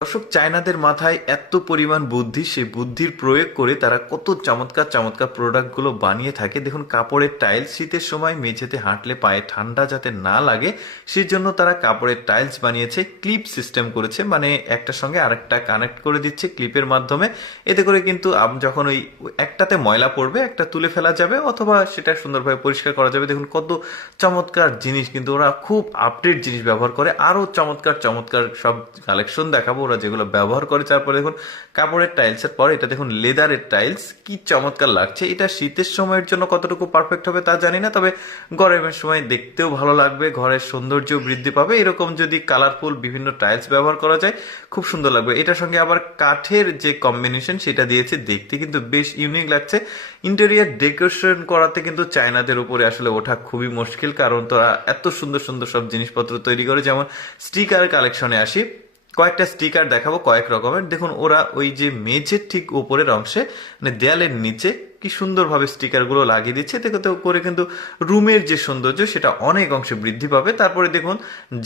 দর্শক, চায়নাদের মাথায় এত পরিমাণ বুদ্ধি, সেই বুদ্ধির প্রয়োগ করে তারা কত চমৎকার চমৎকার প্রোডাক্টগুলো বানিয়ে থাকে। দেখুন, কাপড়ের টাইলস, শীতের সময় মেঝেতে হাঁটলে পায়ে ঠান্ডা যাতে না লাগে সেই জন্য তারা কাপড়ের টাইলস বানিয়েছে, ক্লিপ সিস্টেম করেছে, মানে একটার সঙ্গে আরেকটা কানেক্ট করে দিচ্ছে ক্লিপের মাধ্যমে। এতে করে কিন্তু যখন ওই একটাতে ময়লা পড়বে একটা তুলে ফেলা যাবে, অথবা সেটা সুন্দরভাবে পরিষ্কার করা যাবে। দেখুন কত চমৎকার জিনিস, কিন্তু ওরা খুব আপডেট জিনিস ব্যবহার করে। আরো চমৎকার চমৎকার সব কালেকশন দেখাবো ওরা যেগুলো ব্যবহার করে। তারপরে দেখুন কাপড়ের টাইলসের পর এটা দেখুন লেদারের টাইলস, কি চমৎকার লাগছে। এটা শীতের সময়ের জন্য কতটুকু পারফেক্ট হবে তা জানি না, তবে গরমের সময় দেখতেও ভালো লাগবে, ঘরের সৌন্দর্য বৃদ্ধি পাবে। এরকম যদি কালারফুল বিভিন্ন টাইলস ব্যবহার করা যায় খুব সুন্দর লাগবে। এটার সঙ্গে আবার কাঠের যে কম্বিনেশন সেটা দিয়েছে, দেখতে কিন্তু বেশ ইউনিক লাগছে। ইন্টেরিয়ার ডেকোরেশন করাতে কিন্তু চায়নাদের উপরে আসলে ওঠা খুবই মুশকিল, কারণ তারা এত সুন্দর সুন্দর সব জিনিসপত্র তৈরি করে। যেমন স্টিকার কালেকশনে আসি, কয়েকটা স্টিকার দেখাবো কয়েক রকমের। দেখুন ওরা ওই যে মেঝের ঠিক উপরের অংশে, মানে দেয়ালের নিচে কি সুন্দরভাবে স্টিকারগুলো লাগিয়ে দিচ্ছে, এতে করে কিন্তু রুমের যে সৌন্দর্য সেটা অনেক অংশে বৃদ্ধি পাবে। তারপরে দেখুন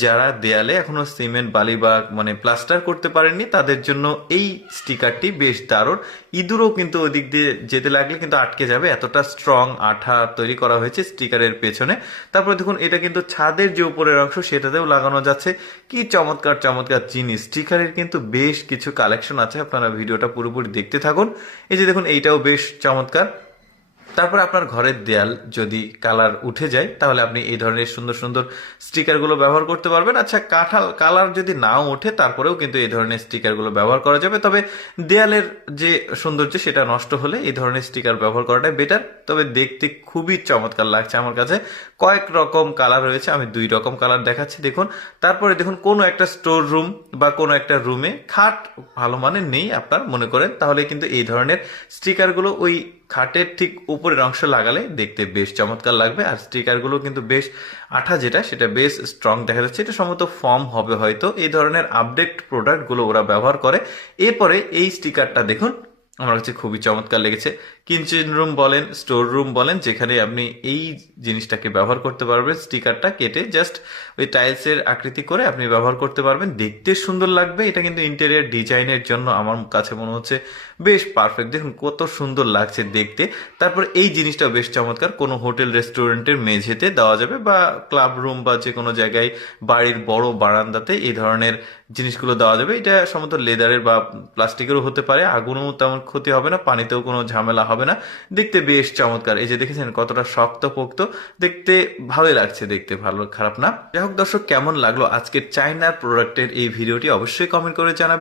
যারা দেয়ালে এখনো সিমেন্ট বালি বা মানে প্লাস্টার করতে পারেননি তাদের জন্য এই স্টিকারটি বেশ দারুণ। ইঁদুরও কিন্তু ওই দিক দিয়ে যেতে লাগলে কিন্তু আটকে যাবে, এতটা স্ট্রং আঠা তৈরি করা হয়েছে স্টিকারের পেছনে। তারপরে দেখুন এটা কিন্তু ছাদের যে উপরের অংশ সেটাতেও লাগানো যাচ্ছে। কি চমৎকার চমৎকার জিনিস! স্টিকারের কিন্তু বেশ কিছু কালেকশন আছে, আপনারা ভিডিওটা পুরোপুরি দেখতে থাকুন। এই যে দেখুন এইটাও বেশ চমৎকার। তারপরে আপনার ঘরের দেয়াল যদি কালার উঠে যায় তাহলে আপনি এই ধরনের সুন্দর সুন্দর স্টিকারগুলো ব্যবহার করতে পারবেন। আচ্ছা, কাঠাল কালার যদি নাও ওঠে তারপরেও কিন্তু এই ধরনের স্টিকারগুলো ব্যবহার করা যাবে, তবে দেয়ালের যে সৌন্দর্য সেটা নষ্ট হলে এই ধরনের স্টিকার ব্যবহার করাটাই বেটার। তবে দেখতে খুবই চমৎকার লাগছে আমার কাছে। কয়েক রকম কালার রয়েছে, আমি 2 রকম কালার দেখাচ্ছি দেখুন। তারপরে দেখুন কোনো একটা স্টোর রুম বা কোনো একটা রুমে খাট ভালো মানের নেই আপনার মনে করেন, তাহলে কিন্তু এই ধরনের স্টিকারগুলো ওই খাটের ঠিক উপরের অংশ লাগালে দেখতে বেশ চমৎকার লাগবে। আর স্টিকারগুলো কিন্তু বেশ আঠা যেটা সেটা বেশ স্ট্রং দেখা যাচ্ছে। এটা সম্ভবত ফর্ম হবে হয়তো। এই ধরনের আপডেট প্রোডাক্টগুলো ওরা ব্যবহার করে। এরপরে এই স্টিকারটা দেখুন, আমার কাছে খুবই চমৎকার লেগেছে। কিচেন রুম বলেন, স্টোর রুম বলেন, যেখানে আপনি এই জিনিসটাকে ব্যবহার করতে পারবেন। স্টিকারটা কেটে জাস্ট ওই টাইলসের আকৃতি করে আপনি ব্যবহার করতে পারবেন, দেখতে সুন্দর লাগবে। এটা কিন্তু ইন্টেরিয়ার ডিজাইনের জন্য আমার কাছে মনে হচ্ছে বেশ পারফেক্ট। দেখুন কত সুন্দর লাগছে দেখতে। তারপর এই জিনিসটাও বেশ চমৎকার, কোনো হোটেল রেস্টুরেন্টের মেঝেতে দেওয়া যাবে, বা ক্লাব রুম বা যে কোনো জায়গায় বাড়ির বড় বারান্দাতে এই ধরনের জিনিসগুলো দেওয়া যাবে। এটা সম্ভবত লেদারের বা প্লাস্টিকেরও হতে পারে, আগুনও তেমন ক্ষতি হবে না, পানিতেও কোনো ঝামেলা হবে না। দেখতে বেশ চমৎকার। এই যে দেখেছেন কতটা শক্ত পোক্ত, দেখতে ভালোই লাগছে, দেখতে ভালো খারাপ না। যাই হোক দর্শক, কেমন লাগলো আজকের চায়নার প্রোডাক্টের এই ভিডিওটি অবশ্যই কমেন্ট করে জানাবেন।